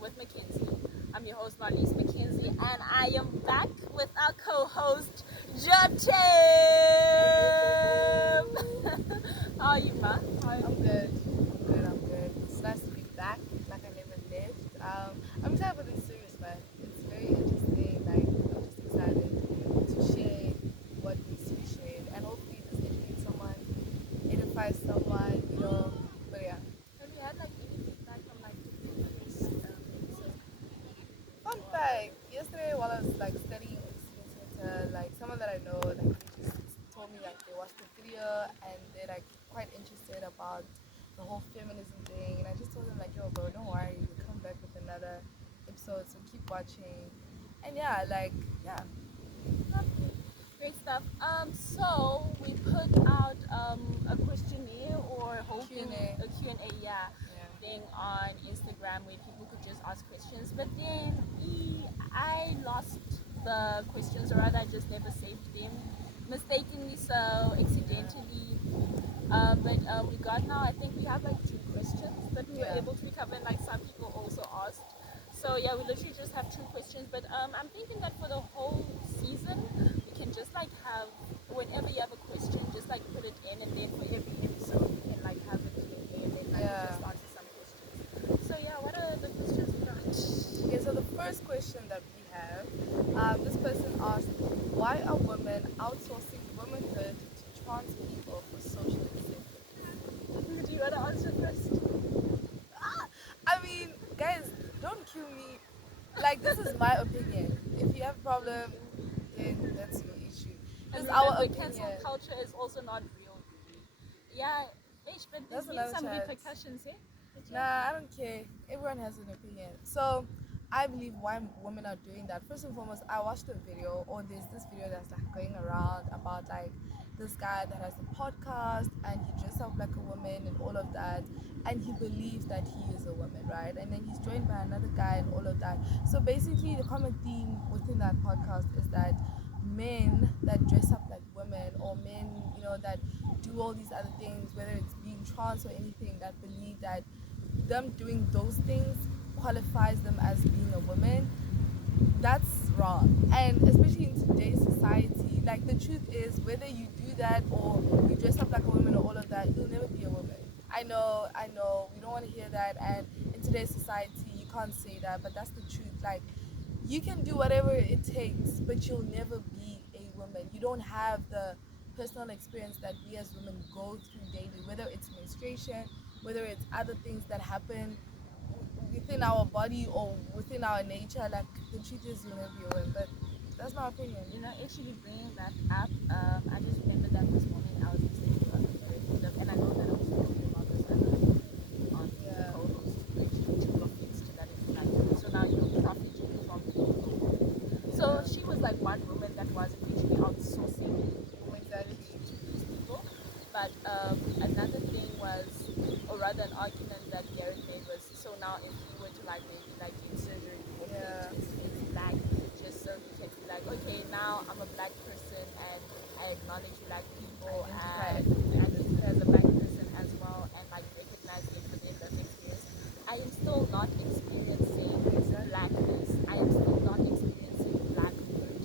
with Mackenzie. I'm your host, Marlies Mackenzie, and I am back with our co-host, Jotem. How are you, Ma? I'm good. It's nice to be back, like I never left. I'm excited for this series, man. It's very interesting. Like, I'm just excited to share what needs to be shared, and hopefully just educate someone, edify someone. But yeah, Have you had like any feedback from like the previous episode? fun fact. Yesterday, while I was like studying in the student center, like someone that I know, like they just told me like they watched the video and they're like quite interested about the whole feminism thing, and I just told them like, yo, bro, don't worry, we'll come back with another episode, so keep watching. And yeah, yeah. Lovely. Great stuff. So we put out a questionnaire or hoping Q&A. a Q&A, yeah, Yeah. thing on Instagram where people could just ask questions. But then I lost the questions, or rather, I just never saved them, mistakenly so, accidentally. But we got now. I think we have like two questions that we were Yeah. able to recover, and like some people also asked. So yeah, we literally just have two questions. But I'm thinking that for the whole season, we can just like have whenever you have a question, just like put it in, and then for every episode, we can like have a Q&A, and then like we Yeah. just answer some questions. So yeah, what are the questions we got? Okay, so the first question that we have, this person asked, why are women outsourcing womanhood to trans people for social acceptance? Do you want to answer first? I mean, guys, don't kill me. Like, this is my opinion. If you have a problem, then that's your issue. This And is our remember, cancel opinion. culture is also not real. Yeah, but there's That's been another some chat. repercussions, eh? Nah, I don't care. Everyone has an opinion. So, I believe why women are doing that. First and foremost, I watched a video, or there's this video that's like going around about like this guy that has a podcast and he dresses up like a woman and all of that, and he believes that he is a woman, right? And then he's joined by another guy and all of that. So basically, the common theme within that podcast is that men that dress up like women, or men, that do all these other things, whether it's being trans or anything, that believe that them doing those things qualifies them as being a woman. That's wrong. And especially in today's society, like the truth is, whether you do that or you dress up like a woman or all of that, you'll never be a woman. I know, we don't want to hear that. And in today's society, you can't say that, but that's the truth. Like, you can do whatever it takes, but you'll never be a woman. You don't have the personal experience that we as women go through daily, whether it's menstruation, whether it's other things that happen within our body or within our nature. Like, the truth is, you'll never be a woman. But that's my opinion. You know, actually bringing that up, I just remember that this morning I was listening to a very good, and I know that I was talking about this on the Yeah, co-host who actually took offense to that effect. So now profiting from people. So she was like one woman that was actually outsourcing womanhood exactly. to these people. But another thing was, or rather an argument that Garrett made was, so now if he were to like maybe like get surgery or Yeah, paint his face black, just so he can be like, okay, now I'm a black person and I acknowledge black people identify and ethnically. identify as a black person as well, and like recognize them for their lived experience. I am still not experiencing blackness. I am still not experiencing blackhood.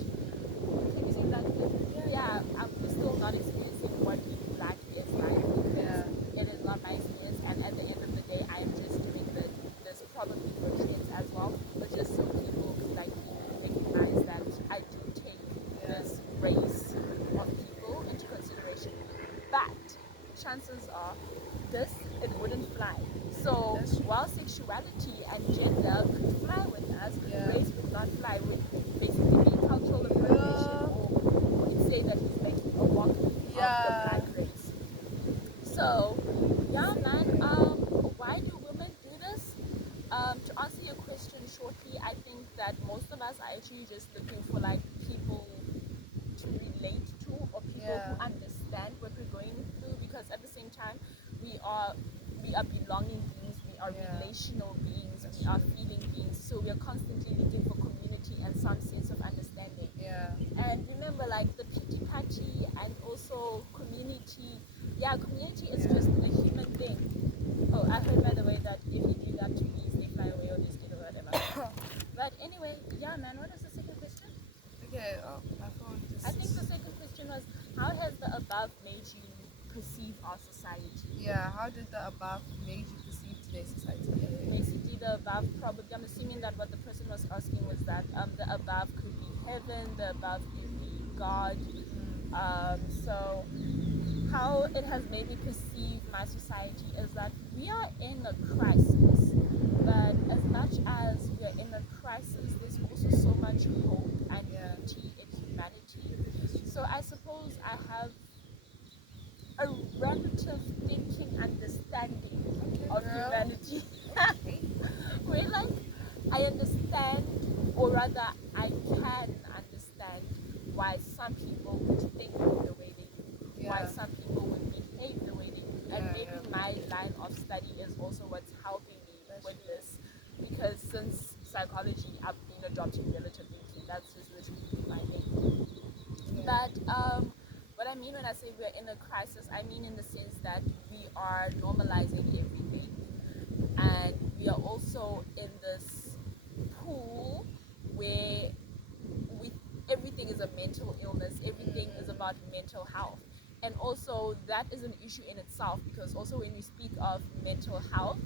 Can you say blackhood? Yeah, I'm still not experiencing what being black is like, because Yeah, it is not my experience, and at the end of the day I am just doing this probably for trends as well, but just so people like recognize that I do take yeah, this race of people into consideration. But chances are this, it wouldn't fly. So that's true. while sexuality and gender could fly with us, Yeah, race would not fly with basically being cultural appropriation, yeah, or we could say that he's making a mockery of the yeah. black race. So yeah, man, Same. why do women do this? To answer your question shortly, I think that most of us are actually just looking for like people to relate to, or people who Yeah, understand what we're going through, because at the same time we are belonging beings, we are yeah. relational beings, That's we are true. feeling beings, so we are constantly looking for community and some sense of understanding. Yeah, And remember, like the pity patty and also community, yeah, community is yeah. just a human thing. Oh, I heard by the way that if you do that to bees, they fly away or they stay or whatever. Yeah, man. What is the second question? Okay, oh, my phone I think the just. second question was, how has the above made you perceive our society? Yeah, how did the above make you perceive today's society? Yeah. Basically, the above probably, I'm assuming that what the person was asking was that the above could be heaven, the above could be God. So how it has made me perceive my society is that we are in a crisis, but as much as we are in a crisis, there's also so much hope and Yeah. beauty in humanity. So I suppose I have a relative thinking understanding Okay, of girl. humanity. Okay. Where like I understand, or rather I can understand why some people would think the way they do, why Yeah. some people would behave the way they do, and Yeah, maybe yeah. my line of study is also what's helping me That's with true. this, because since psychology I've been adopting relative thinking. That's just literally been my thing. Yeah. But what I mean when I say we're in a crisis, I mean in the sense that we are normalizing everything, and we are also in this pool where we everything is a mental illness, everything is about mental health. And also that is an issue in itself, because also when we speak of mental health,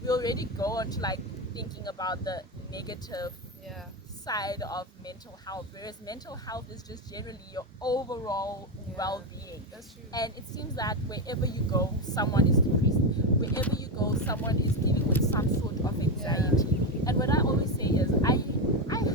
we already go on to like thinking about the negative Yeah. side of mental health, whereas mental health is just generally your overall Yeah. well-being. That's true. And it seems that wherever you go, someone is depressed. Wherever you go, someone is dealing with some sort of anxiety. And what I always say is, I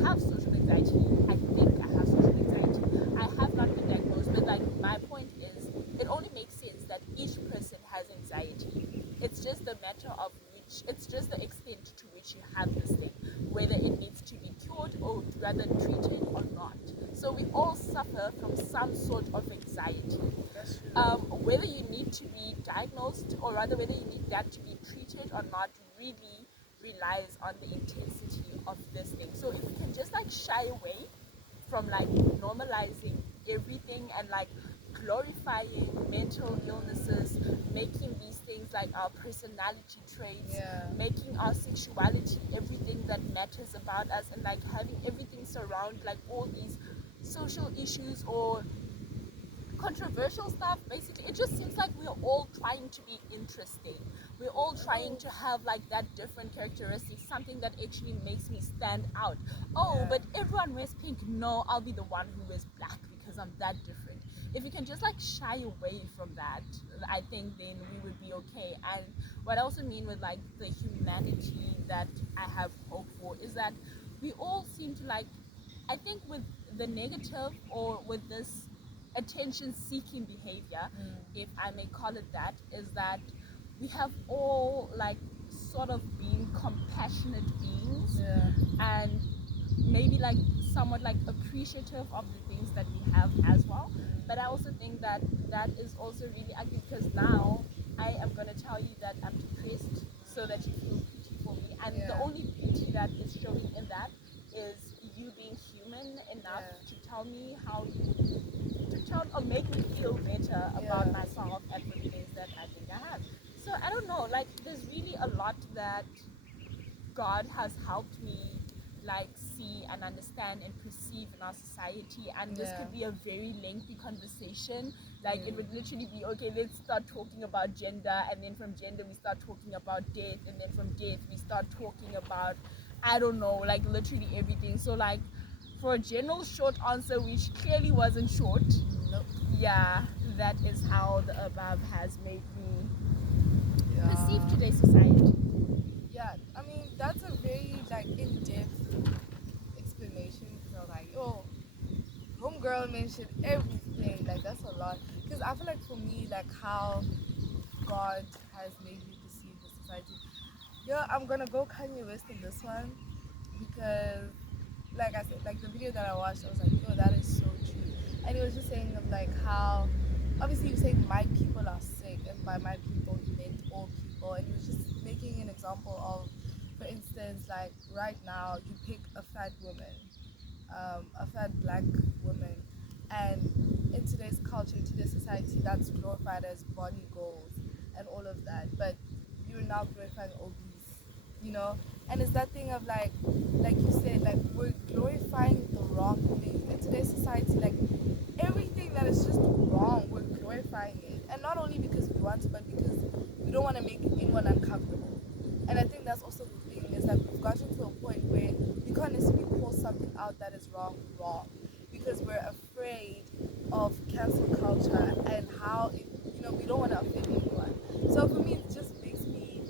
have social anxiety. I think I have social anxiety. I have not been diagnosed, but like my point is, it only makes sense that each person has anxiety. It's just the matter of which, it's just the extent to which you have this thing, whether it needs to be cured or rather treated or not. So we all suffer from some sort of anxiety. That's true. Whether you need to be diagnosed, or rather whether you need that to be treated or not, really relies on the intensity of this thing. So if we can just like shy away from like normalizing everything and like glorifying mental illnesses, making these things like our personality traits, Yeah. making our sexuality everything that matters about us, and like having everything surround like all these social issues or controversial stuff. Basically, it just seems like we're all trying to be interesting, we're all trying to have like that different characteristic, something that actually makes me stand out. Oh, Yeah. but everyone wears pink. No, I'll be the one who wears black because I'm that different. If you can just like shy away from that, I think then we would be okay. And what I also mean with like the humanity that I have hope for is that we all seem to like, I think with the negative, or with this attention seeking behavior, if I may call it that, is that we have all like sort of been compassionate beings, Yeah. and maybe like somewhat like appreciative of the things that we have as well. But I also think that that is also really ugly, because now I am going to tell you that I'm depressed so that you feel pity for me, and the Yeah. only beauty that is showing in that is you being human enough Yeah. to tell me how you, to tell or make me feel better about Yeah. myself and for the things that I think I have. So I don't know, like there's really a lot that God has helped me like see and understand and perceive in our society, and this Yeah. could be a very lengthy conversation. Like it would literally be, okay, let's start talking about gender, and then from gender we start talking about death, and then from death we start talking about, I don't know, like literally everything. So like for a general short answer, which clearly wasn't short, Nope. yeah, that is how the above has made me perceive Yeah. today's society. Yeah. I mean, that's a very like in-depth explanation, because I was like, yo, homegirl mentioned everything. Like that's a lot. Because I feel like for me, like how God has made me perceive the society. Yeah, I'm gonna go Kanye West on this one, because like I said, like the video that I watched, I was like, yo, that is so true. And he was just saying of like how obviously he was saying my people are sick, and by my people he meant all people. And he was just making an example of, for instance, like right now you pick a fat woman, a fat black woman, and in today's culture, in today's society, that's glorified as body goals and all of that. But you're now glorifying obese you know. And it's that thing of like you said, like we're glorifying the wrong things in today's society. Like everything that is just wrong, we're glorifying it, and not only because we want to, but because we don't want to make anyone uncomfortable. And I think that's also the thing, is that we've gotten to a point where we can't necessarily call something out that is wrong, because we're afraid of cancel culture and how it, we don't want to offend anyone. So for me, it just makes me,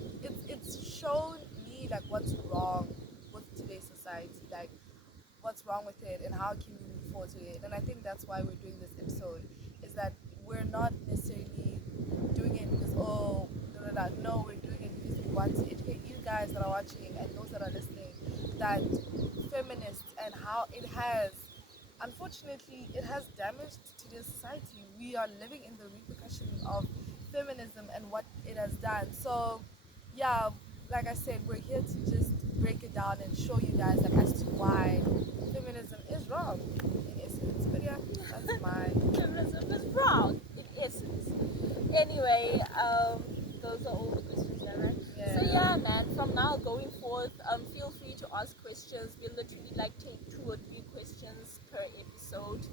it's shown me like what's wrong with today's society, like what's wrong with it and how can we move forward to it. And I think that's why we're doing this episode, is that we're not necessarily doing it because, oh, da, da, da. No, we're doing it because we want to educate you guys that are watching and those that are listening, that feminists and how it has, unfortunately, it has damaged today's society. We are living in the repercussion of feminism and what it has done. So yeah, like I said, we're here to just break it down and show you guys like as to why feminism is wrong in essence. But yeah, that's my Feminism is wrong in essence. Anyway, those are all the questions there, right? yeah. So yeah, man. From now going forth, feel free to ask questions. We literally like take 2 or 3 questions per episode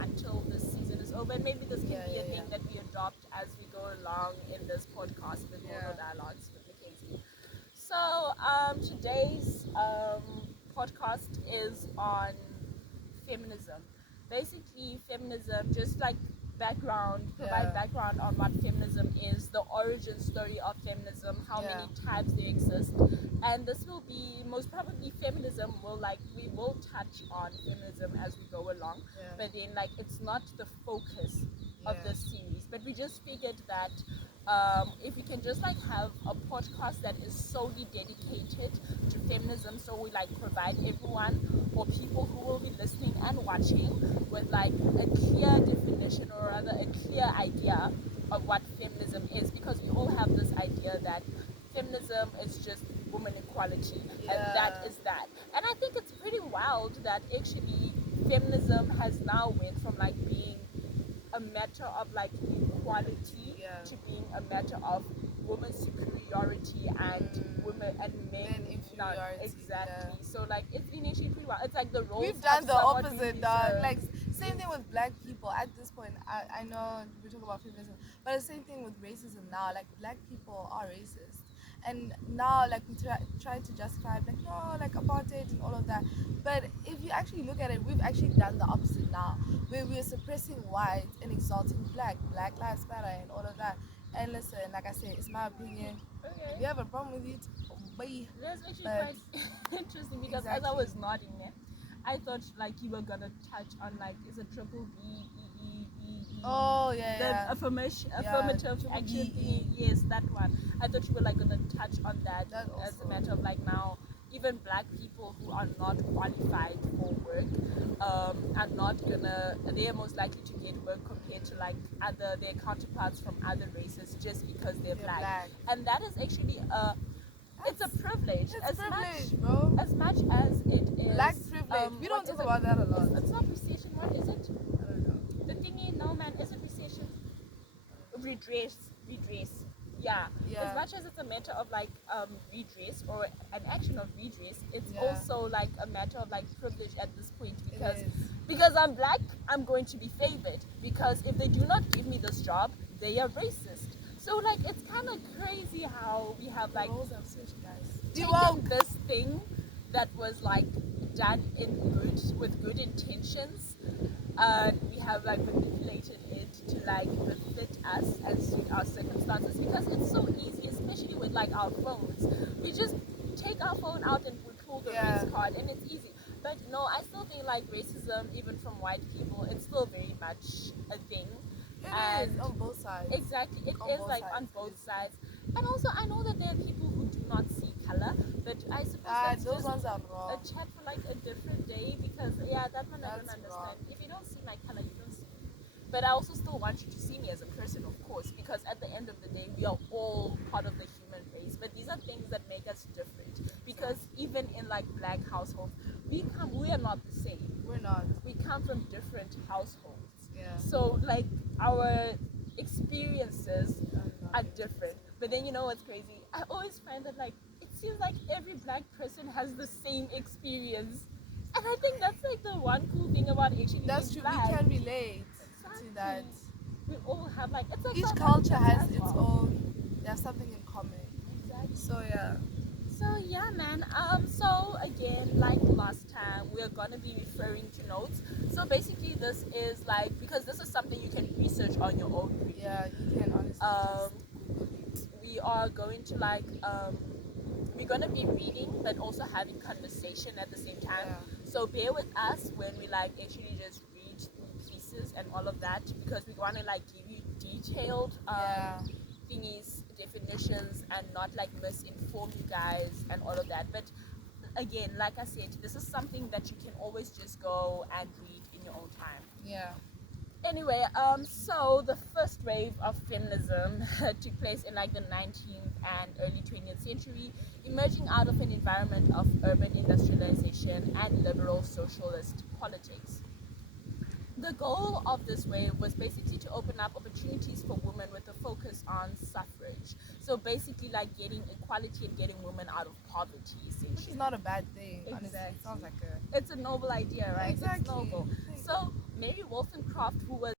until this season is over. And maybe this can be a thing that we adopt as we go along in this podcast with Mono Dialogues with Mackenzie. So today's podcast is on feminism. Basically, feminism, just like provide background on what feminism is, the origin story of feminism, how many types there exist, and this will be most probably feminism will we will touch on feminism as we go along, but then it's not the focus of this series. But we just figured that if we can just have a podcast that is solely dedicated to feminism, so we provide everyone or people who will be listening and watching with a clear definition, or rather a clear idea of what feminism is, because we all have this idea that feminism is just woman equality, and that is that. And I think it's pretty wild that actually feminism has now went from being a matter of equality to being a matter of women's superiority and women and men inferiority. Exactly. So it's been actually pretty wild. It's the roles We've done the somewhat opposite, been dog. reversed. Same thing with black people at this point. I know we talk about feminism, but the same thing with racism now. Black people are racist, and now we try to justify no, apartheid and all of that. But if you actually look at it, we've actually done the opposite now, where we're suppressing white and exalting Black Lives Matter and all of that. And listen, like I said, it's my opinion. Okay. If you have a problem with it, bye. That's actually But quite interesting, because as I was nodding there, I thought you were gonna touch on is it triple B E E E? Oh yeah, the affirmative action thingy. Yes, that one. I thought you were gonna touch on that as a matter of now, even black people who are not qualified for work are not gonna, they are most likely to get work compared to their counterparts from other races, just because they're black. And that is actually it's a privilege. It's privilege, bro. As much as it is black privilege. We don't talk about that a lot. It's not recession. What is it? I don't know. The thingy, no man, is it recession? Redress. Yeah. As much as it's a matter of redress, or an action of redress, it's also a matter of privilege at this point, because I'm black, I'm going to be favored, because if they do not give me this job, they are racist. So it's kind of crazy how we have roles have switched, guys. taken this thing that was done with good intentions, and we have manipulated it to fit us and suit our circumstances, because it's so easy, especially with our phones. We just take our phone out and we pull the race card, and it's easy. But no, I still think racism, even from white people, it's still very much a thing. It is on both sides. Exactly, it is on both sides. And also, I know that there are people who do not see color, but I suppose that's those just ones are wrong. a chat for a different day, because that one I don't That's understand. wrong. If you don't see my color, you don't see me. But I also still want you to see me as a person, of course, because at the end of the day, we are all part of the human race. But these are things that make us different, because even in black households, we are not the same. We're not. We come from different households. So our experiences are different. But then what's crazy? I always find that it's seems like every black person has the same experience. And I think that's like the one cool thing about actually That's being true. We black. can relate to that. Exactly. We all have like, it's like Each South culture Africans has as its well. own. They have something in common. Exactly. So yeah. So yeah, man. So again, like last time, we're gonna be referring to notes. So basically, this is like, because this is something you can research on your own. Really. Yeah, you can honestly Um, just Google it. we are going to like we're gonna be reading, but also having conversation at the same time. Yeah. So bear with us when we like actually just read through pieces and all of that, because we want to like give you detailed Yeah. thingies, definitions, and not like misinform you guys and all of that. But again, like I said, this is something that you can always just go and read in your own time. Yeah. Anyway, so the first wave of feminism took place in like the 19th and early 20th century, emerging out of an environment of urban industrialization and liberal socialist politics. The goal of this wave was basically to open up opportunities for women with a focus on suffrage. So basically, like getting equality and getting women out of poverty, essentially. Which is not a bad thing, honestly. Exactly. It sounds like a It's a noble idea, right? Exactly. It's noble. So Mary Wollstonecraft, who was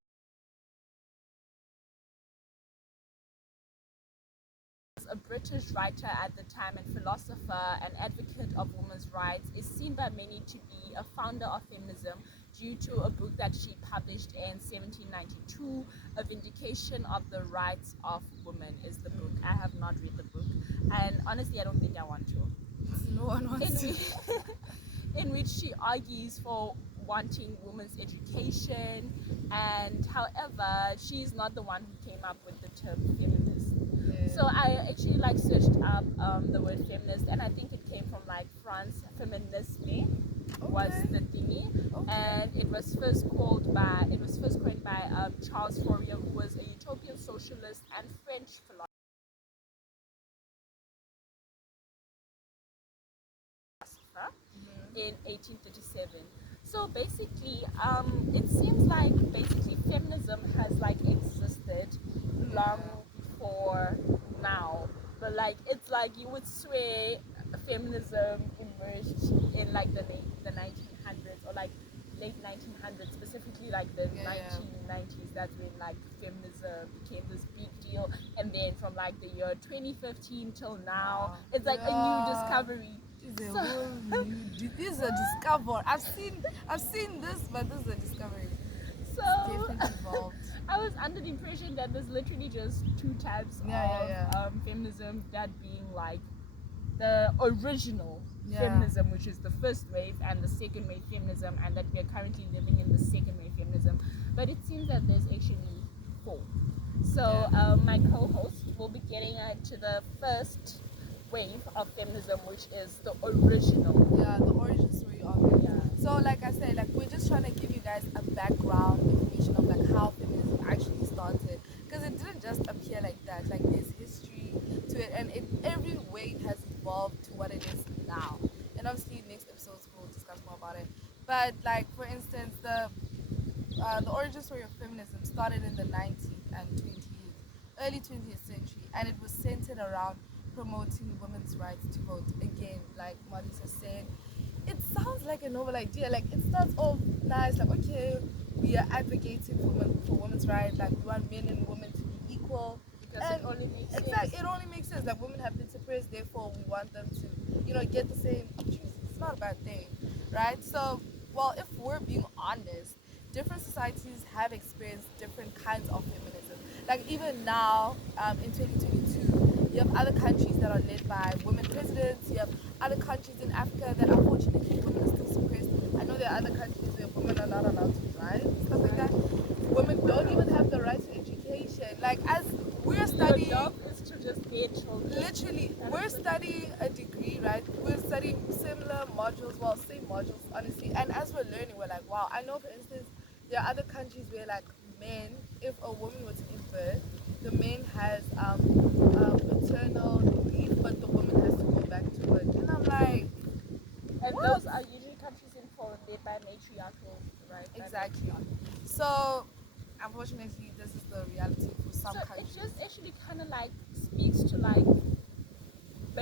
a British writer at the time and philosopher and advocate of women's rights, is seen by many to be a founder of feminism due to a book that she published in 1792, A Vindication of the Rights of Women is the book. I have not read the book, and honestly I don't think I want to. No one wants to. In which she argues for wanting women's education, and however she's not the one who came up with the term feminist. So I actually like searched up the word feminist, and I think it came from like France. Feminisme was the thingy, and it was first coined by Charles Fourier, who was a utopian socialist and French philosopher in 1837. So basically, it seems like basically feminism has like existed long before now, but like it's like you would swear feminism emerged in like the 1900s, or like late 1900s, specifically like the 1990s. That's when like feminism became this big deal, and then from like the year 2015 till now, it's like a new discovery. It's a whole new. This is a discovery. I've seen this, but this is a discovery. So Definitely evolved. I was under the impression that there's literally just two types of feminism, that being like the original feminism, which is the first wave, and the second wave feminism, and that we are currently living in the second wave feminism. But it seems that there's actually four. So my co-host will be getting to the first wave of feminism, which is the original. Yeah, the origin story of it. Yeah. So like I said, like we're just trying to give you guys a background information of like how feminism actually started, because it didn't just appear like that. Like there's history to it, and every wave has evolved to what it is now. And obviously next episodes we'll discuss more about it. But like for instance, the origin story of feminism started in the 19th and 20th, early 20th century, and it was centered around promoting women's rights to vote. Again, like Marisa said, it sounds like a novel idea. Like it starts off nice, like okay, we are advocating for women's rights, like we want men and women to be equal. Because it only makes sense. Exactly, it only makes sense. Like women have been suppressed, therefore we want them to, get the same opportunities. It's not a bad thing, right? So, well, if we're being honest, different societies have experienced different kinds of feminism. Like even now, in 2022, you have other countries that are led by women presidents. You have other countries in Africa that unfortunately women are still suppressed. I know there are other countries where women are not allowed to drive, stuff like that. Women don't even have the right to education. Like as we're studying, your job is to just bear children. literally, we're studying a degree, right? We're studying similar modules, well, same modules, honestly. And as we're learning, we're like, wow. I know, for instance, there are other countries where like men, if a woman were to give birth, the man has maternal leave, but the woman has to go back to work. And I'm like, and what? those are usually countries informed by matriarchal, right? Exactly. So, unfortunately, this is the reality for some so countries. it just actually kind of like speaks to like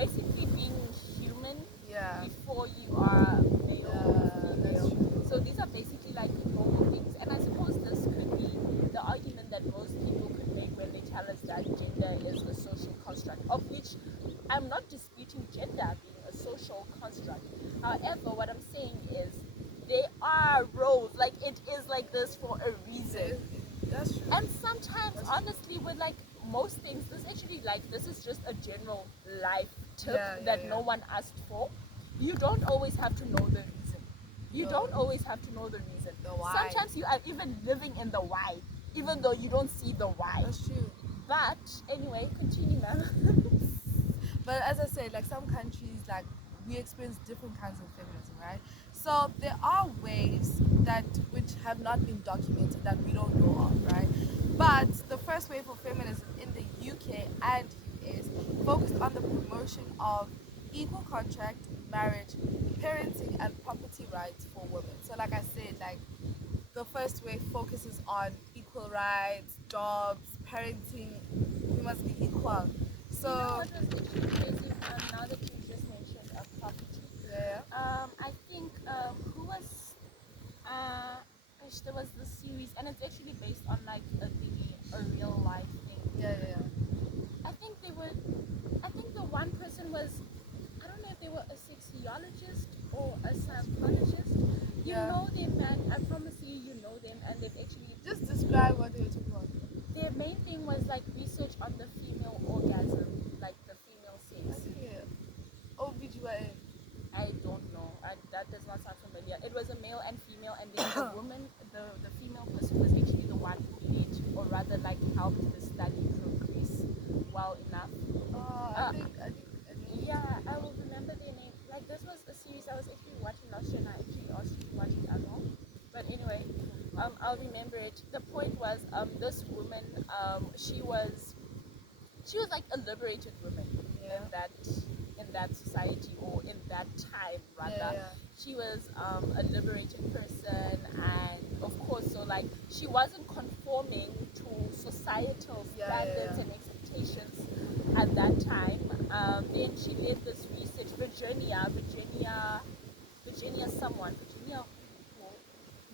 basically being human Yeah. before you are male or That's female. true. So these are basically like normal things, and I suppose this could be the argument that most people could make when they tell us that gender is a social construct, of which I'm not disputing gender being a social construct. However, what I'm saying is they are roles, like it is like this for a reason. That's true. And sometimes, That's honestly, with like most things, this actually like this is just a general life tip Yeah, that yeah. no one asked for. You don't always have to know the reason. You No. don't always have to know the reason. The why. Sometimes you are even living in the why, even though you don't see the why. That's true. But anyway, continue, ma'am. But as I said, like some countries, like we experience different kinds of feminism, right? So there are waves that which have not been documented that we don't know of, right? But the first wave of feminism in the UK and US focused on the promotion of equal contract, marriage, parenting, and property rights for women. So, like I said, like the first wave focuses on equal rights, jobs, parenting. We must be equal. So, You know what was actually crazy? Now that you just mentioned property, yeah, I think who was gosh, there was this series, and it's actually based on like a thingy, a real life thing. yeah, yeah. I think they were. I think the one person was. I don't know if they were a sociologist or a psychologist. You Yeah. know them, man. I promise you, you know them, and they've actually. Just describe what they were talking about. Their main thing was like research on the female orgasm, like the female sex. Yeah. OBGYN. I don't know. That does not sound familiar. It was a male and female, and then the woman, the female person was actually the one who led, or rather, like helped the study progress well enough. I think. Yeah, I will remember their name. Like this was a series I was actually watching last year, and I actually asked you to watch it as well. But anyway, I'll remember it. The point was, this woman, she was like a liberated woman Yeah. in that society, or in that time rather. Yeah. She was a liberated person, and of course, so like she wasn't conforming to societal standards and expectations at that time. Then she led this research. Virginia someone,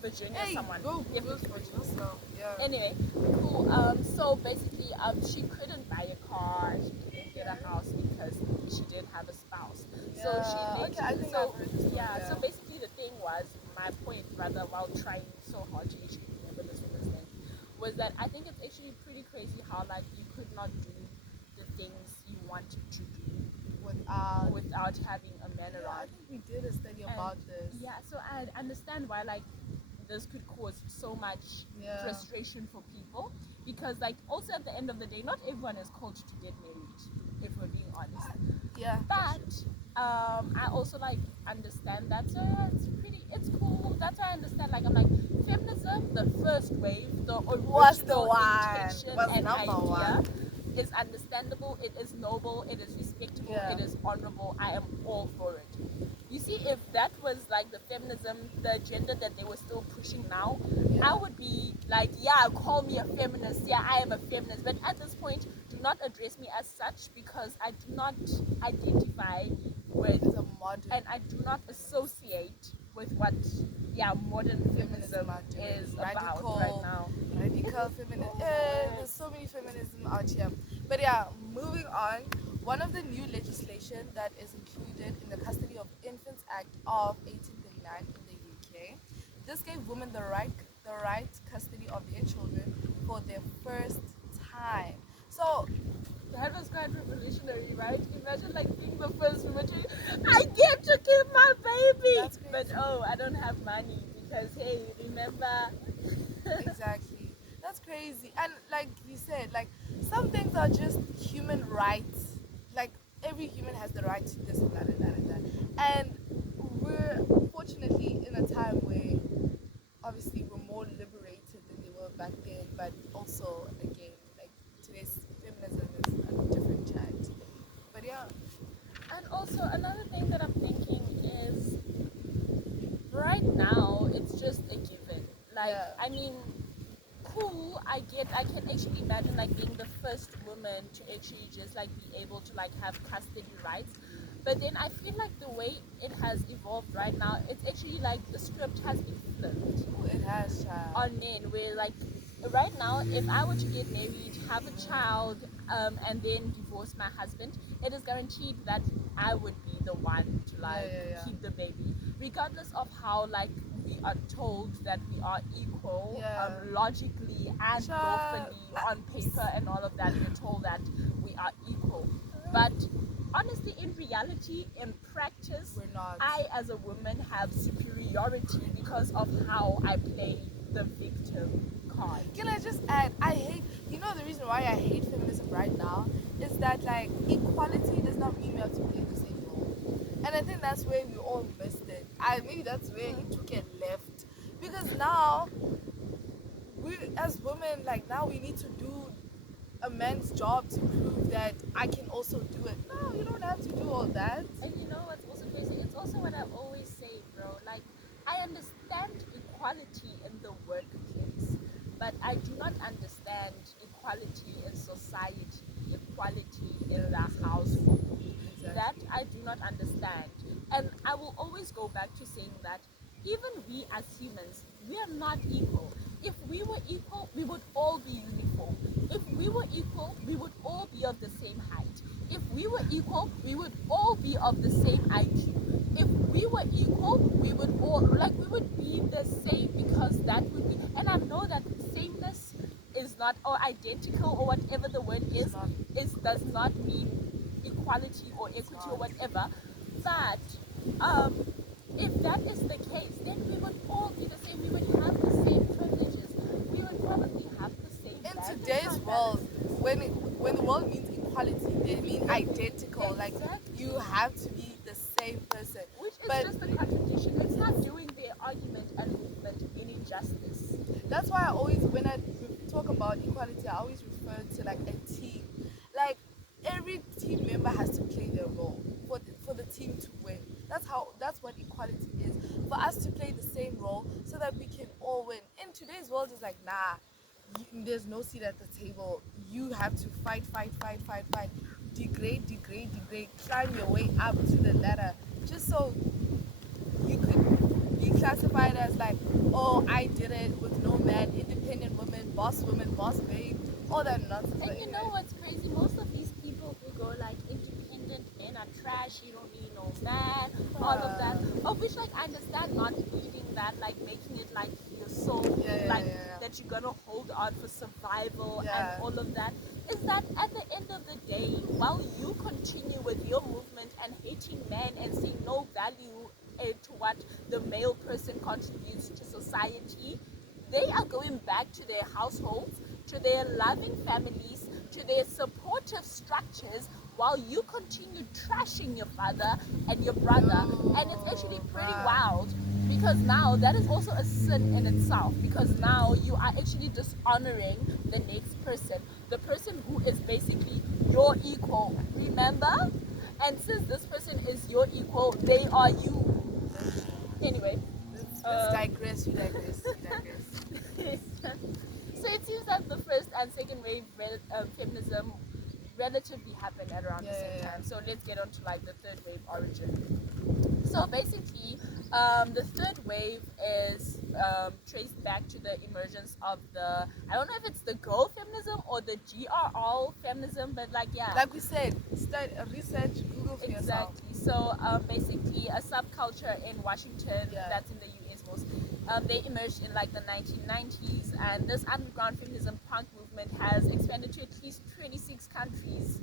Virginia Hey, someone. go If Google it's for Virginia. yourself. Yeah. Anyway, cool. So basically, she couldn't buy a car, she couldn't get a house because she didn't have a spouse. So she Yeah. lived. Okay, I think So I've heard this story, yeah. yeah. So basically, the thing was, my point, rather, while trying so hard to actually remember this woman's name, was that I think it's actually pretty crazy how like you could not do the things you wanted to do without having a man Yeah, around. I think we did a study about this. Yeah, so I understand why like this could cause so much Yeah. frustration for people, because like also at the end of the day, not everyone is called to get married, if we're being honest. Yeah. But I also like understand that, so yeah, it's cool. That's why I understand, like I'm like, feminism, the first wave, the Was the original one. intention Was and number idea one. is understandable, it is noble, it is respectable, Yeah. it is honorable. I am all for it. You see, if that was like the feminism, the agenda that they were still pushing now, Yeah. I would be like, yeah, call me a feminist. Yeah, I am a feminist. But at this point, do not address me as such, because I do not identify with, It's a modern. and I do not associate with what, modern feminism are doing. is Radical, about right now. Radical feminism. There's so many feminism out here. But yeah, moving on. One of the new legislation that is included in the Custody of Infants Act of 1839 in the UK. This gave women the right custody of their children for their first time. So That was quite revolutionary, right? Imagine like being the first woman to, I get to keep my baby. That's crazy. But oh, I don't have money because hey, remember? exactly, that's crazy. And like you said, like some things are just human rights. Like every human has the right to this and that and that and that. And we're fortunately in a time where obviously we're more liberated than they were back then, but also again like today's feminism is a different chat. But yeah. And also another thing that I'm thinking is, right now it's just a given. Like Yeah. I mean, cool. I can actually imagine like being the first woman to actually just like be able to like have custody rights. But then I feel like the way it has evolved right now, it's actually like the script has been flipped Ooh, it has, child. on men, where like right now, if I were to get married, have a child, and then divorce my husband, it is guaranteed that I would be the one to like Yeah. keep the baby, regardless of how like we are told that we are equal, Yeah. logically and Child. lawfully on paper and all of that. We're told that we are equal, but honestly, in reality, in practice, We're not. I as a woman have superiority because of how I play the victim card. Can I just add? I hate. You know the reason why I hate feminism right now is that like equality does not mean we have to play the same role, and I think that's where we all missed it. Maybe that's where it took it left, because now we as women like now we need to do a man's job to prove that I can also do it. No, you don't have to do all that. And you know what's also crazy? It's also what I always say, bro. Like, I understand equality in the workplace, but I do not understand equality in society, equality in the household. Exactly. That I do not understand. And I will always go back to saying that even we as humans, we are not equal. If we were equal, we would all be uniform. If we were equal, we would all be of the same height. If we were equal, we would all be of the same IQ. If we were equal, we would all like we would be the same, because that would be, and I know that sameness is not, or identical, or whatever the word is does not mean equality or equity or whatever. But if that is the case, then we would all be the same. We would have the same privileges. We would probably have the same. In bank today's account world, balances. when the world means equality, they mean identical. Like Exactly. you have to be the same person. Which is But just a contradiction. It's not doing their argument and movement any justice. that's why I always, when I talk about equality, I always refer to like a team. Like every team member has to play their role for the team to win. That's what equality is. For us to play the same role so that we can all win. In today's world, it's like nah, there's no seat at the table. You have to fight, degrade, climb your way up to the ladder, just so you could be classified as like, oh, I did it with no man, independent woman, boss babe, all that nonsense. And you know what's crazy? Most of these people who go like independent men are trash, you don't need no man, all of that. Of which like I understand not needing that, like making it like your soul, that you're gonna hold on for survival and all of that. Is that at the end of the day, while you continue with your movement and hating men and seeing no value to what the male person contributes to society, they are going back to their households, to their loving families, to their supportive structures, while you continue trashing your father and your brother. And it's actually pretty wild, because now that is also a sin in itself, because now you are actually dishonoring the next person, the person who is basically your equal, remember? And since this person is your equal, they are you. Anyway, let's digress. We digress. so it seems that the first and second wave feminism relatively happened at around the same time. So let's get on to like the third wave origin. So basically, the third wave is traced back to the emergence of the, I don't know if it's the girl feminism or the GRL feminism, but like like we said, research, Google for yourself. Exactly. So basically a subculture in Washington, that's in the US most. They emerged in like the 1990s, and this underground feminism punk movement has expanded to at least 26 countries.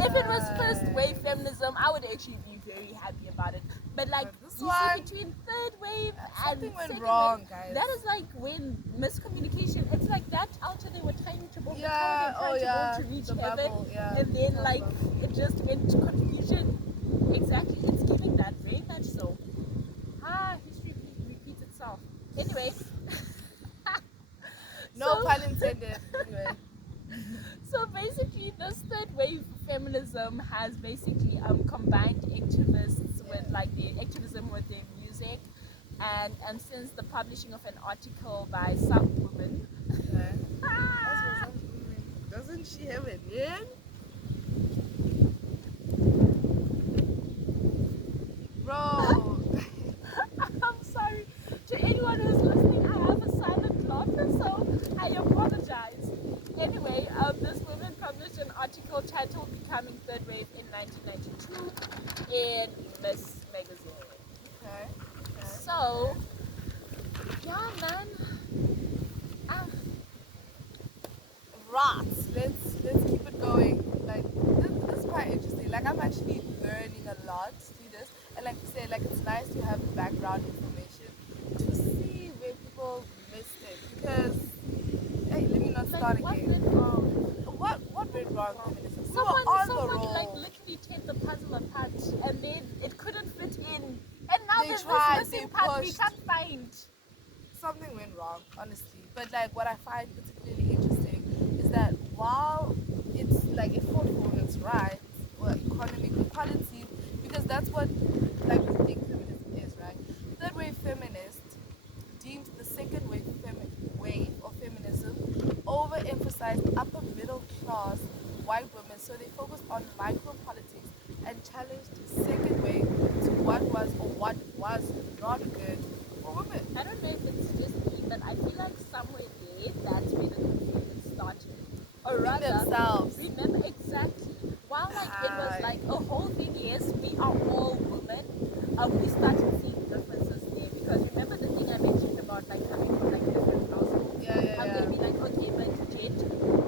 If it was first wave feminism, I would actually be very happy about it. But like this you one, see, between third wave and something went second wrong, wave, guys. that is like when miscommunication. It's like that altar they were trying to build, to reach the heaven, bubble, and then like it just went to confusion. Exactly, it's giving that very much so. History repeats itself. Anyway. No pun intended. Anyway. So basically, this third wave feminism has basically combined activists with like their activism with their music, and since the publishing of an article by some woman Okay. That's what some. Doesn't she have a name? Bro. I'm sorry to anyone who's listening. I have a silent laughter, so I apologize. Anyway, this woman published an article titled "Becoming Third Wave in 1992" in Miss Magazine. Okay. Okay. So, yeah, man. Ah, Rats. Let's keep it going. Like this is quite interesting. Like I'm actually learning a lot through this, and like you said, like it's nice to have the background information to see where people missed it. Because hey, let me not like, start what again. went wrong? What went wrong, feminism? We were Someone, on the someone like roll. literally teared the puzzle apart, and then it couldn't fit in. And now They there's this tried. They missing part we pushed. can't find. Something went wrong, honestly. But like what I find particularly interesting is that while it's like it fought for women's rights or economic equality, because that's what like we think feminism is, right? Third wave feminists deemed the second wave of feminism overemphasized upper middle class white women, so they focused on micro politics and challenged the second wave to what was not good for women. I don't know if it's just me, but I feel like somewhere there, that's where the confusion started. Or Within rather, themselves. remember exactly. While like it was Hi. like a whole thing, yes, we are all women. We started seeing differences there because remember the thing I mentioned about like coming from like different households. Yeah, yeah, I'm yeah. gonna be like, okay, but Jet,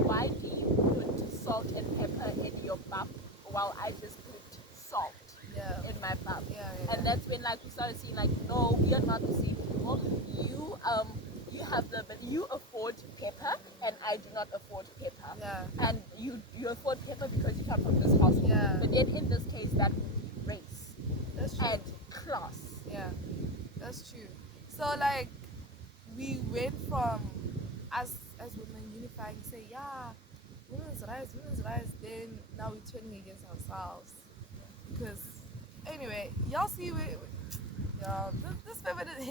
why do you put salt and pepper in your pap while I just put salt Yeah. in my pap? Yeah, yeah, And that's when like we started seeing like, no, we are not the same people. You have the, but you afford pepper and I do not afford pepper. yeah. And you afford pepper because you come from this household. Yeah. But then in this case that would be race That's true. and class. Yeah, that's true. So like we went from as women unifying, say yeah, women's rights. Then now we're turning against ourselves because anyway, y'all see y'all this feminist.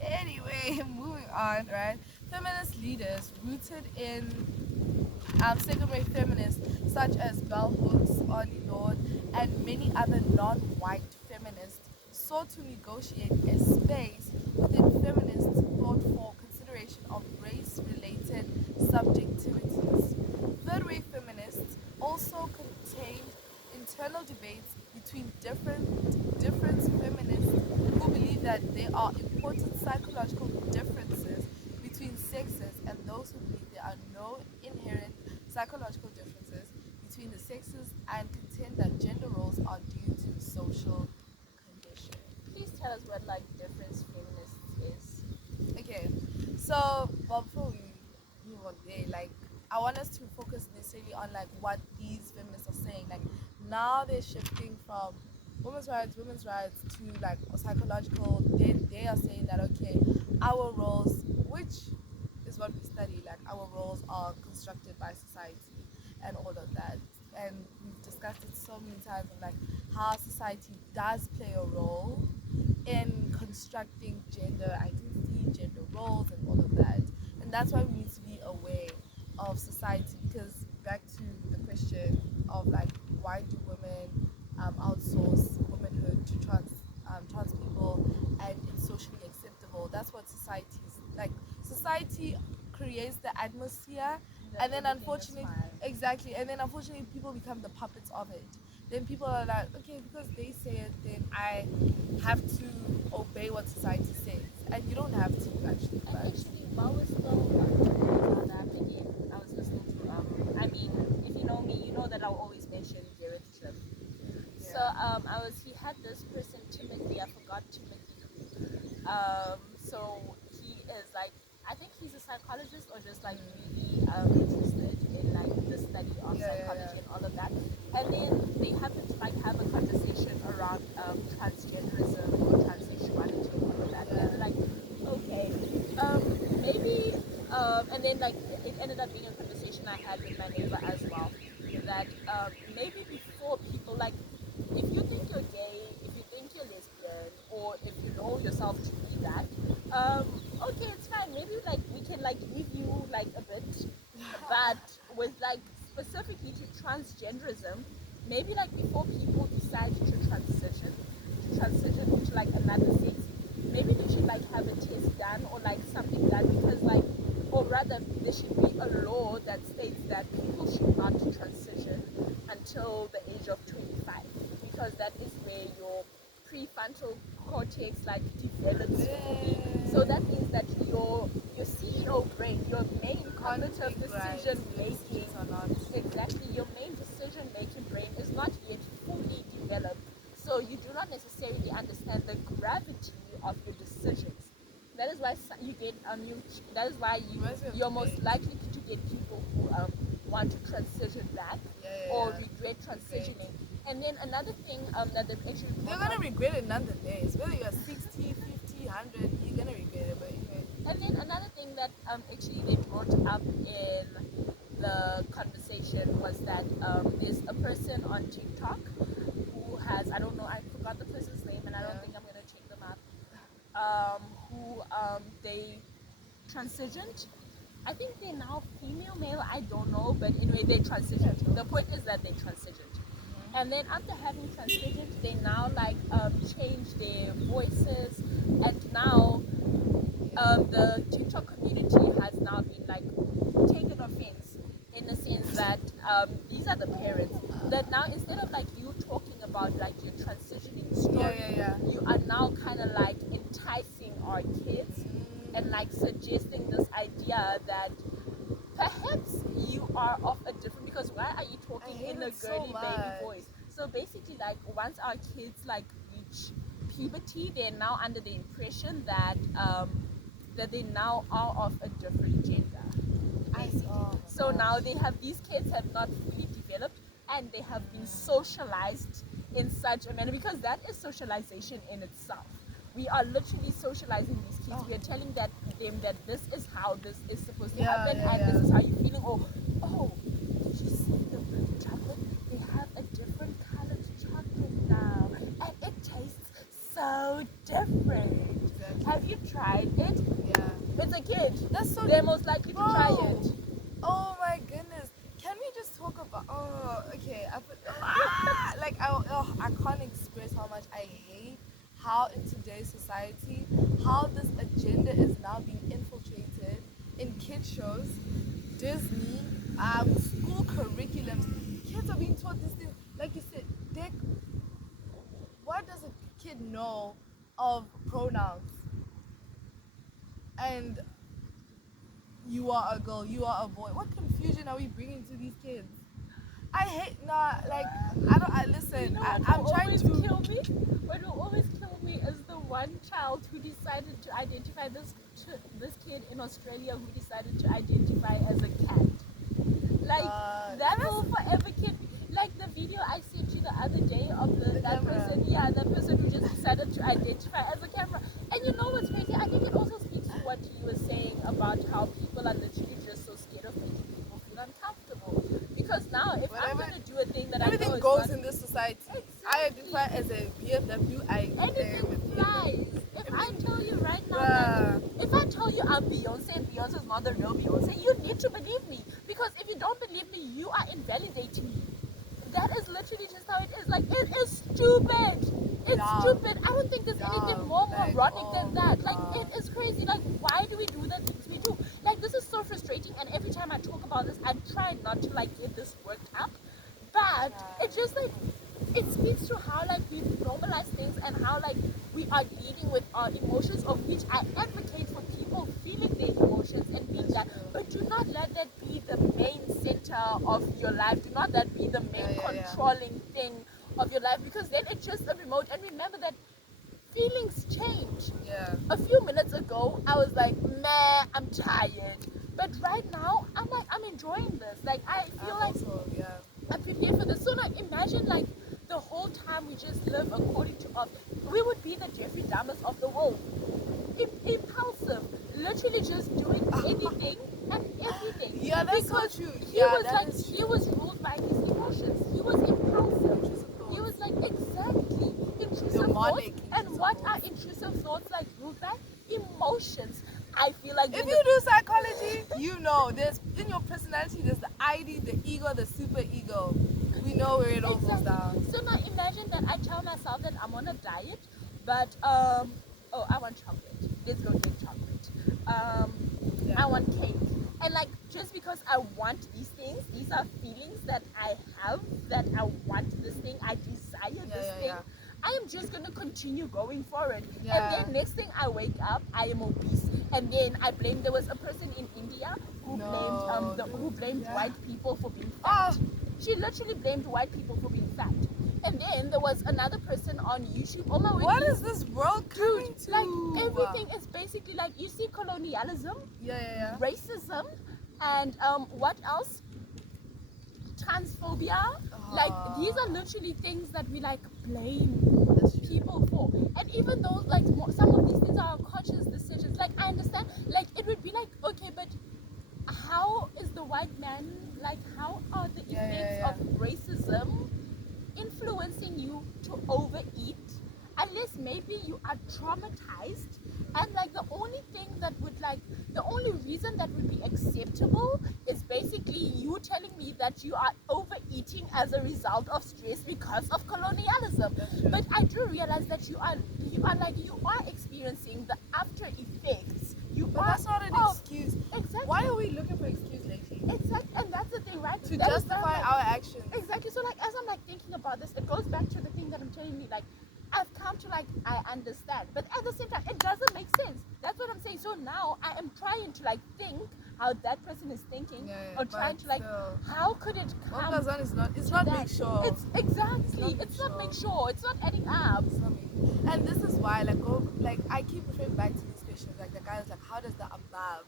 Anyway, moving on, right? Feminist leaders rooted in second wave feminists such as Bell Hooks, Audre Lorde, and many other non-white feminists sought to negotiate a space within feminist thought for consideration of race-related subjectivities. Third wave feminists also contained internal debates between different feminists who believe that there are important psychological differences between sexes and those who believe there are no inherent psychological differences between the sexes and contend that gender roles are due to social condition. Please tell us what like difference feminists is. Okay, so well, before we move on there, like I want us to focus necessarily on like what these feminists are saying. Like now they're shifting from women's rights to like psychological. They are saying that okay, our roles, which is what we study, like our roles are constructed by society and all of that. And we've discussed it so many times on like how society does play a role in constructing gender identity, gender roles, and all of that. And that's why we need to be aware of society because back to the question of like why do women outsource womanhood to trans people and it's socially acceptable. That's what society is like. Society creates the atmosphere and then unfortunately exactly and then unfortunately people become the puppets of it. Then people are like, okay, because they say it, then I have to obey what society says, and you don't have to actually. And But actually, while we're still talking about that again, I was listening to I mean, if you know me, you know that I'll always mention Jared Cliff. So yeah, he had this person Timothy, I forgot Timothy who. So he is like, I think he's a psychologist or just like really interested in like the study of yeah, yeah, psychology and all of that. And then they happen to like have a conversation around transgenderism or transsexuality and all of that. yeah, And they're like, okay, maybe, and then like it ended up being a conversation I had with my neighbor as well. That maybe before people like, if you think you're gay, if you think you're lesbian, or if you know yourself to be that, Okay, it's fine. Maybe like we can like give you like a bit, but with like specifically to transgenderism, maybe like before people decide to transition into like another sex, maybe they should like have a test done or like something done because like, or rather, there should be a law that states that people should not transition until the age of 25 because that is where your prefrontal cortex like develops fully. So that means that your CEO brain, your main cognitive decision making, or not. exactly, your main decision making brain is not yet fully developed. So you do not necessarily understand the gravity of your decisions. That is why you get that is why you're most likely to get people who want to transition back or regret transitioning. And then another thing that they've actually You're brought gonna up, regret it nonetheless. Whether you're 60, 50, 100, you're gonna regret it. But anyway. and then another thing that actually they brought up in the conversation was that there's a person on TikTok who has, I don't know, I forgot the person's name and I don't think I'm gonna check them up. Who they transitioned. I think they're now female, male, I don't know, but anyway, they transitioned. The point is that they transitioned. And then after having transitioned, they now like change their voices, and now the TikTok community has now been like taken offense in the sense that these are the parents that now instead of like you talking about like your transitioning story, you are now kind of like enticing our kids and like suggesting this idea that perhaps you are of a different, because why are you talking in a girly baby voice? So basically like once our kids like reach puberty, they're now under the impression that that they now are of a different gender. So now they have, these kids have not fully developed and they have been socialized in such a manner, because that is socialization in itself. We are literally socializing these kids. We are telling them that this is how this is supposed to happen and this is how you're feeling. Or, oh, did you see the chocolate? They have a different colored chocolate now and it tastes so different. Have you tried it? It's a kid. That's so. They're most likely to try it. Oh my goodness. Can we just talk about? Oh, okay. I can't express how much I hate how in today's society how this agenda is now being infiltrated in kid shows, Disney, school curriculums. Kids are being taught this thing. Like you said, Dick. What does a kid know of pronouns? And you are a girl, you are a boy. What confusion are we bringing to these kids? I hate listen. You know I'm trying to kill me. What will always kill me is the one child who decided to identify this kid in Australia who decided to identify as a cat. Like that will forever kid. Like the video I sent you the other day of that person. Yeah, that person who just decided to identify as a camera. And you know what's crazy? I think it also speaks to what you were saying about how people are literally just so scared of making people feel uncomfortable. Because now, if I'm going to do a thing that everything I know goes is not, in this society. exactly. I identify as a BFW. Anything flies. If I tell you right now that if I tell you I'm Beyonce and Beyonce is not the real Beyonce, you need to believe me. Because if you don't believe me, you are invalidating me. That is literally just how it is. Like, it is stupid. It's stupid. I don't think there's anything more moronic than that. Like, it is crazy. Like, why do we do the things we do? Like, this is so frustrating. And every time I talk about this, I try not to, like, get this worked up. But it just, like, it speaks to how, like, we've normalized things and how, like, we are dealing with our emotions, of which I advocate for people feeling their emotions and being that. But do not let that be the main center of your life. Do not let be the main controlling thing of your life, because then it's just a remote. And remember that feelings change. A few minutes ago, I was like, meh, I'm tired. But right now, I'm like, I'm enjoying this. Like, I feel like I'm prepared for this. So, like, imagine, like, the whole time we just live according to us. We would be the Jeffrey Dahmers of the world. Impulsive. Literally just doing anything and everything. Yeah, that's because so true. He was ruled by his emotions. He was impulsive. He was like, exactly, intrusive thoughts. And what are intrusive thoughts like ruled by? emotions. I feel like If when you do psychology, you know there's in your personality there's the ID, the ego, the super ego. We know where it all goes down. So now imagine that I tell myself that I'm on a diet, but oh, I want chocolate. Let's go get chocolate. I want cake. And like just because I want these things, these are feelings that I have, that I want this thing, I desire this thing. I am just gonna continue going for it. And then next thing I wake up, I am obese. And then I blame there was a person in India who blamed white people for being fat. She literally blamed white people for being fat. And then there was another person on YouTube. Oh my What is this world coming to? Like everything is basically like you see colonialism, racism, and what else? Transphobia. Like these are literally things that we like blame people for. And even though like some of these things are conscious decisions, like I understand, like it would be like okay, but how is the white man like? How are the effects of racism influencing you to overeat? Unless maybe you are traumatized, and like the only thing that would like the only reason that would be acceptable is basically you telling me that you are overeating as a result of stress because of colonialism. But I do realize that you are experiencing the after effects. But that's not an excuse. Exactly. Why are we looking for excuses lately? Exactly, and that's the thing, right? To justify our actions. Exactly. So like as I'm like thinking about this, it goes back to the thing that I'm telling you, like I've come to like I understand, but at the same time it doesn't make sense. That's what I'm saying. So now I am trying to like think how that person is thinking, or trying to like how could it come? It's not make sure. It's exactly. It's not make sure. It's not adding up. And this is why I keep referring back to these questions. Like the guy was like, how does the above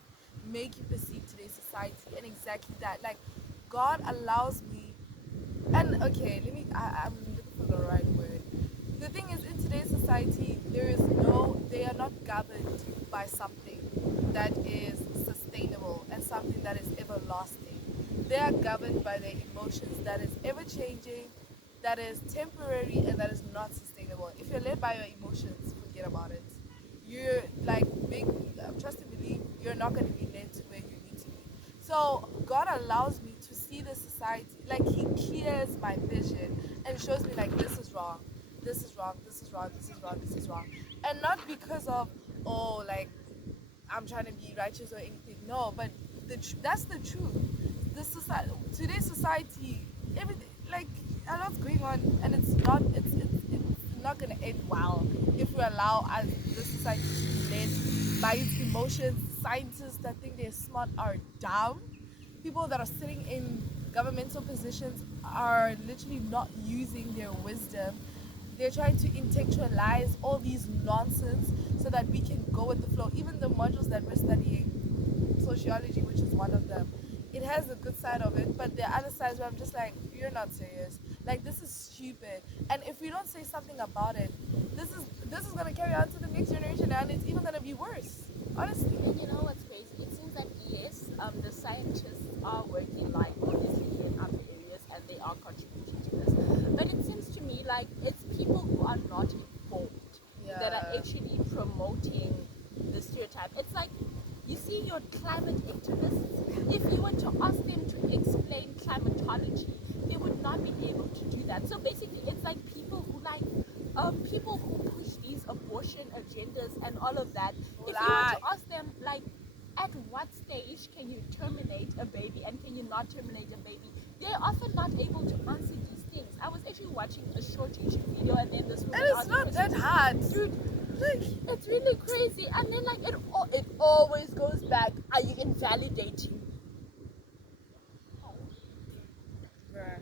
make you perceive today's society? And exactly that. Like God allows me, and okay, I'm looking for the right word. The thing is, in today's society, they are not governed by something that is sustainable and something that is everlasting. They are governed by their emotions that is ever changing, that is temporary, and that is not sustainable. If you're led by your emotions, forget about it. You're like trust and believe you're not going to be led to where you need to be. So God allows me to see the society, like He clears my vision and shows me like this is wrong, this is wrong, this is wrong, this is wrong, this is wrong, and not because of like I'm trying to be righteous or anything. No, but that's the truth. Today's society, everything like a lot's going on, and it's not gonna end well if we allow the society to be led by its emotions. Scientists that think they're smart are dumb. People that are sitting in governmental positions are literally not using their wisdom. They're trying to intellectualize all these nonsense so that we can go with the flow. Even the modules that we're studying, sociology, which is one of them, it has a good side of it, but there are other sides where I'm just like, you're not serious. Like, this is stupid. And if we don't say something about it, this is gonna carry on to the next generation, and it's even gonna be worse. Honestly. And you know what's crazy? It seems that yes, the scientists are working like obviously in other areas, and they are contributing to this. But it seems to me like it's people who are not informed that are actually promoting the stereotype. It's like you see your climate activists. If you were to ask them to explain climatology, they would not be able to do that. So basically, it's like people who push these abortion agendas and all of that. If you were to ask them, like, at what stage can you terminate a baby and can you not terminate a baby, they're often not able to answer these things. I was actually watching a short YouTube video, and then this woman and it's not that hard, dude. Like, it's really crazy. And then like it always goes back, are you invalidating?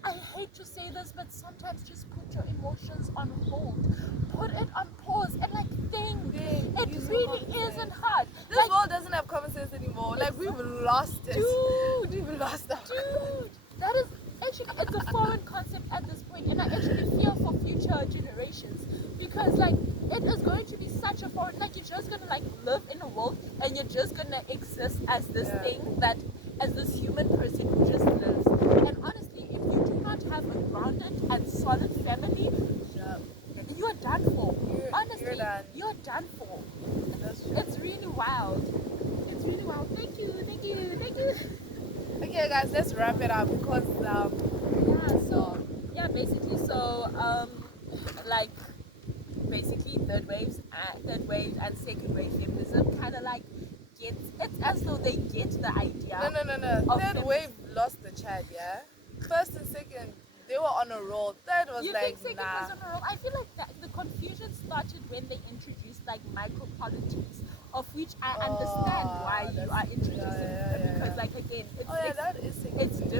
I hate to say this, but sometimes just put your emotions on hold. Put it on pause and like think. It really isn't hard. This world doesn't have common sense anymore. Like, we've lost it. Dude, we've lost it. Dude, that is actually, it's a foreign concept at this point, and I actually fear for future generations, because like it is going to be such a foreign, like you're just gonna like live in a world and you're just gonna exist as this thing that, as this human person who just lives. And honestly, if you do not have a grounded and solid family, you are done for. Honestly, you're done for. That's true. It's really wild. It's really wild. Thank you, thank you, thank you. Okay, guys, let's wrap it up because Yeah, so no. yeah, basically, like basically third wave and second wave feminism kind of like gets it's as though they get the No, idea no, no, no. of Third wave feminism. lost the chat, yeah? First and second, they were on a roll. Third was You like, think second nah. was on a roll? I feel like the confusion started when they introduced like micropolitics, of which I understand why Oh, you that's. are Yeah, yeah, introducing yeah, yeah, because yeah. like again Oh, yeah, that is second it's wave.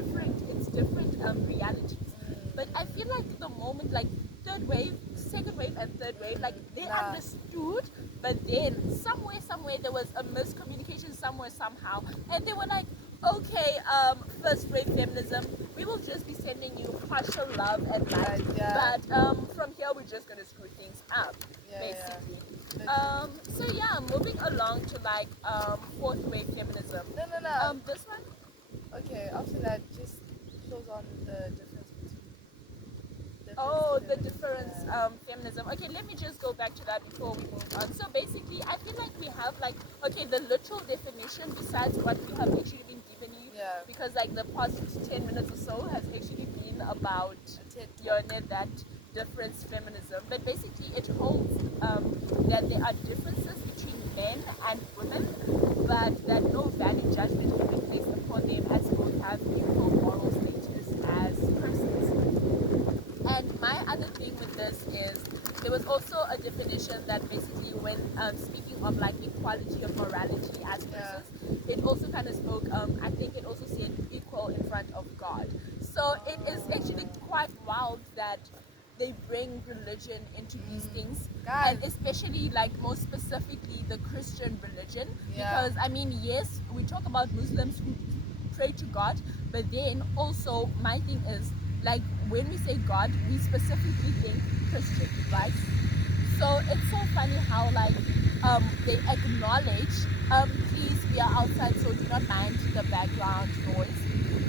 different realities. But I feel Mm, like the moment like third wave, second wave, and third wave, like they nah. understood, but then somewhere there was a miscommunication somewhere somehow, and they were like, okay, first wave feminism, we will just be sending you partial love and light, Like, yeah. but from here we're just gonna screw things up, Yeah, yeah. basically. Literally. So yeah, moving along to like fourth wave feminism. No, no, no. This one. Okay, after that, just shows on the difference between Oh, the feminism. difference, Yeah. feminism. Okay, let me just go back to that before we move on. So basically, I feel like we have like, okay, the literal definition besides what we have actually been given you, Yeah. because like the past 10 minutes or so has actually been about A TED your talk. that difference feminism. But basically, it holds that there are differences between men and women, but that no valid judgment can be placed upon them as both have equal moral status as persons. And my other thing with this is there was also a definition that basically when speaking of like equality of morality as Yeah. persons, it also kind of spoke, I think it also said equal in front of God. So it is actually quite wild that they bring religion into these things, Guys. and especially like most specifically the Christian religion, Yeah. because I mean, yes, we talk about Muslims who pray to God, but then also my thing is like when we say God, we specifically think Christian, right? So it's so funny how like they acknowledge please, we are outside, so do not mind the background noise.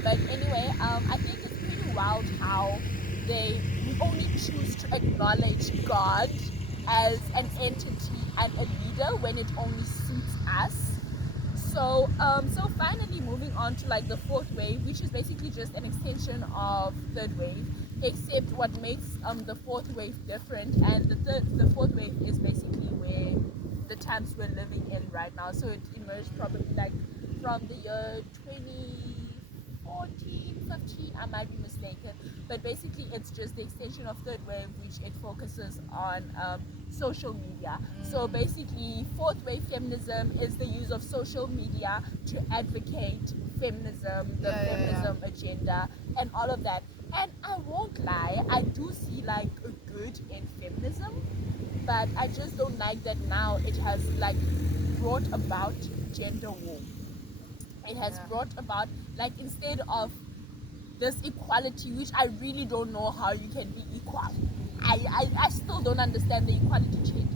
But anyway, I think it's pretty wild how we only choose to acknowledge God as an entity and a leader when it only suits us. So finally moving on to like the fourth wave, which is basically just an extension of third wave, except what makes the fourth wave different, and the fourth wave is basically where the times we're living in right now. So it emerged probably like from the year 2014, 15, I might be mistaken, but basically it's just the extension of third wave, which it focuses on social media. So basically, fourth wave feminism is the use of social media to advocate feminism, the Yeah, yeah, yeah. feminism agenda, and all of that. And I won't lie, I do see like a good in feminism, but I just don't like that now it has like brought about gender war. It has Yeah. brought about like instead of this equality, which I really don't know how you can be equal. I still don't understand the equality change.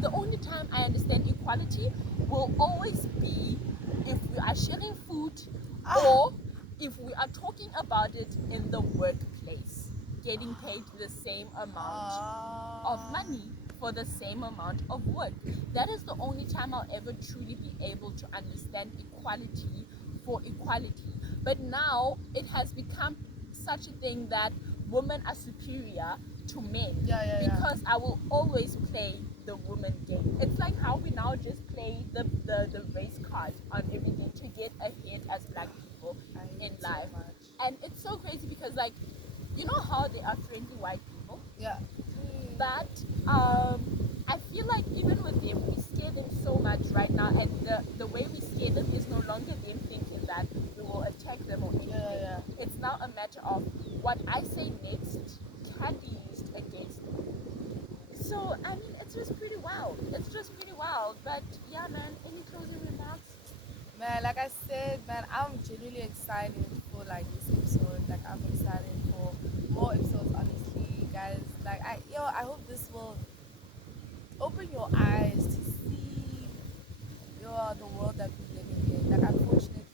The only time I understand equality will always be if we are sharing food Ah. or if we are talking about it in the workplace, getting paid the same amount of Ah. money for the same amount of work. That is the only time I'll ever truly be able to understand equality for equality. But now it has become such a thing that women are superior to men, Yeah, yeah, yeah. because I will always play the woman game. It's like how we now just play the race card on everything to get ahead as black people I hate in it so life. much. And it's so crazy because like you know how they are friendly white people, Yeah. but I feel like even with them, we scare them so much right now, and the way we scare them is no longer them thinking that we will attack them or anything. Yeah, yeah. It's now a matter of what I say next can be used against me. So I mean, it's just pretty wild. It's just pretty wild. But yeah, man. Any closing remarks? Man, like I said, man, I'm genuinely excited for like this episode. Like I'm excited for more episodes, honestly, guys. Like I hope this will open your eyes to see the world that we're living in. Like unfortunately,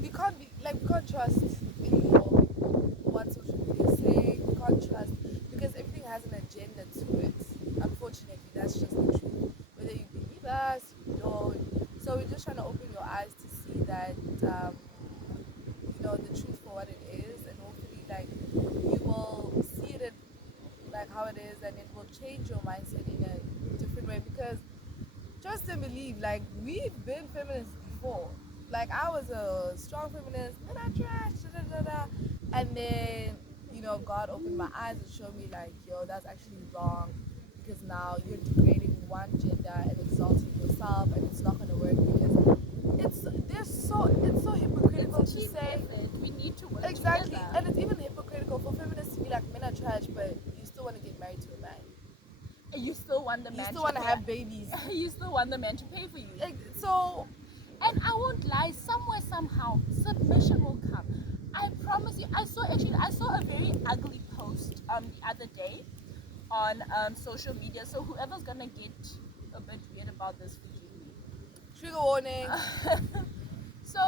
we can't trust anymore what social media is saying. We can't trust because everything has an agenda to it. Unfortunately, that's just the truth. Whether you just trying to open your eyes to see that the truth for what it is, and hopefully like you will see it like how it is, and it will change your mindset in a different way. Because trust and believe, like we've been feminists before. Like I was a strong feminist, men are trash, da, da, da, da. And then God opened my eyes and showed me like, yo, that's actually wrong, because now you're degrading one gender and exalting yourself, and it's not gonna work because it's so hypocritical It's to team say. effort. We need to work Exactly, together. and it's even hypocritical for feminists to be like, men are trash, but you still want to get married to a man. You still want the You man still to want to pay. have babies. You still want the man to pay for you. So And I won't lie, somewhere somehow submission will come. I promise you. I saw a very ugly post the other day on social media. So whoever's gonna get a bit weird about this, forgive me. trigger warning. So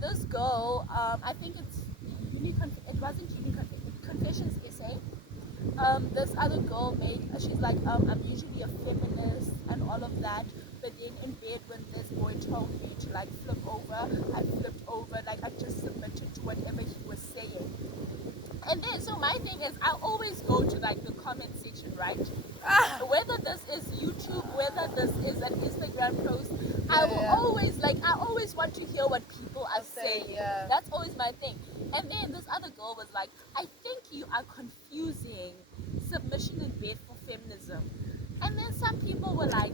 this girl, I think it's it wasn't Confessions essay. This other girl made, she's like, I'm usually a feminist and all of that, but then in bed when this boy told me to like flip over, I flipped over, like I just submitted to whatever he was saying. And then, so my thing is, I always go to like the comment section, right? Whether this is YouTube, whether this is an Instagram post, I will always I always want to hear what people are saying. Yeah. That's always my thing. And then this other girl was like, I think you are confusing submission in bed for feminism. And then some people were like,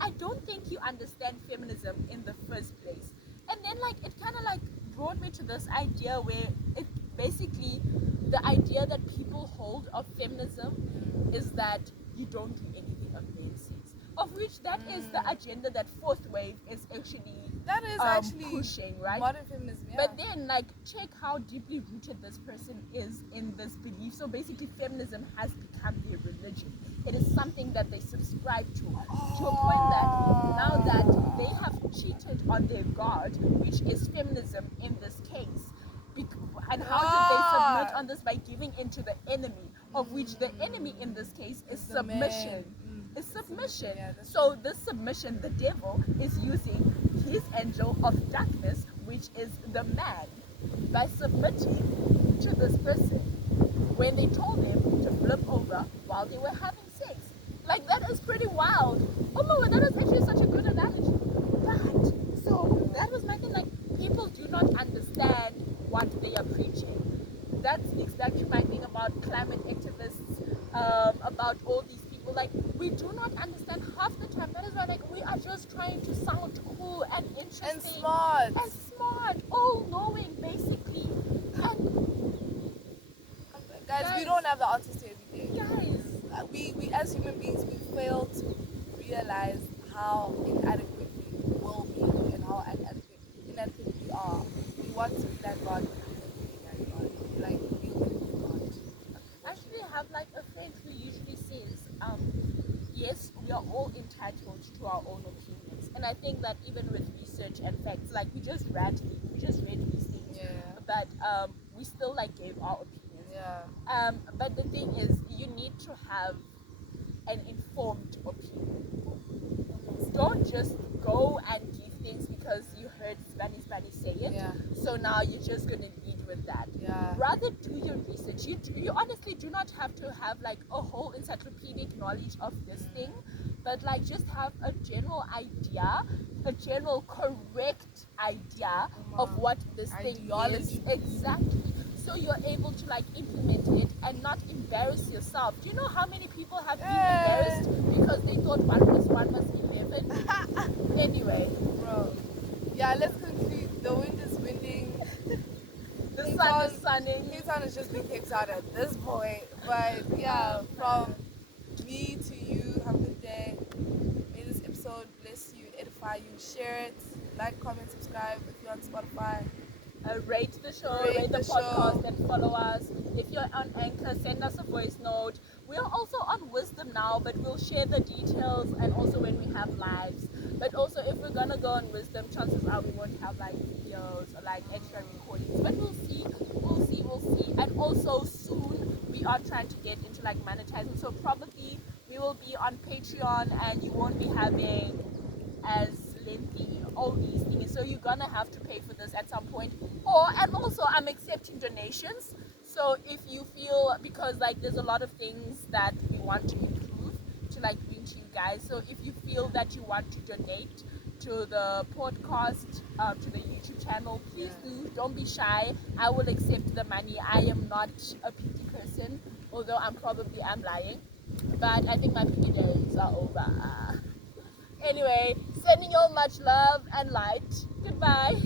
I don't think you understand feminism in the first place. And then like it kind of like brought me to this idea where it basically, the idea that people hold of feminism is that you don't do anything a man says, of which that is the agenda that fourth wave is actually That is actually pushing, right? modern feminism, yeah. But then like check how deeply rooted this person is in this belief. So basically feminism has become their religion. It is something that they subscribe to a point that now that they have cheated on their God, which is feminism in this case. And how did they submit on this? By giving into the enemy, of which the enemy in this case is submission. Is submission. Yeah, so this submission, the devil is using his angel of darkness, which is the man, by submitting to this person when they told him to flip over while they were having sex. Like that is pretty wild. Oh my god, that is actually such a good analogy. But so that was my thing. Like people do not understand what they are preaching. That speaks back to my thing about climate activists, about all these people. Like we do not understand half the time. That is why like we are just trying to sound cool and interesting and smart, all knowing basically. And guys, we don't have the answers to everything. guys, We as human beings, we fail to realize how inadequate we will be and how inadequate we are. We want to be like God, but we don't want to be like God. Like we will be God. I actually have like a friend who usually says, yes, we are all entitled to our own opinions. And I think that even with research and facts, like we just read these things. Yeah. But we still like gave our opinions. Yeah. But the thing is, you need to have an informed opinion. Don't just go and give things because you heard Spanish say it. Yeah. So now you're just gonna lead with that. Yeah. Rather do your research. You honestly do not have to have like a whole encyclopedic knowledge of this thing, but like just have a general idea, a general correct idea of what this thing is. Exactly. So you're able to like implement it and not embarrass yourself. Do you know how many people have been embarrassed because they thought 1 plus 1 was 11? Anyway, Bro. Yeah, let's conclude. The wind is winding. the sun is sunning. Cape Town is just being Cape Town at this point. But yeah, from me to you, have a good day. May this episode bless you, edify you, share it, like, comment, subscribe if you're on Spotify. Rate the show, rate the podcast, and follow us. If you're on Anchor, send us a voice note. We are also on Wisdom now, but we'll share the details and also when we have lives. But also, if we're gonna go on Wisdom, chances are we won't have like videos or like extra recordings. But we'll see. And also soon we are trying to get into like monetizing. So probably we will be on Patreon, and you won't be having as lengthy all these things. So you're gonna have to pay for this at some point. And also I'm accepting donations. So if you feel, because like there's a lot of things that we want to improve to like bring to you guys. So if you feel that you want to donate to the podcast, to the YouTube channel, please do. Don't be shy. I will accept the money. I am not a pity person, although I'm probably am lying. But I think my pity days are over. Anyway, sending you all much love and light. Goodbye.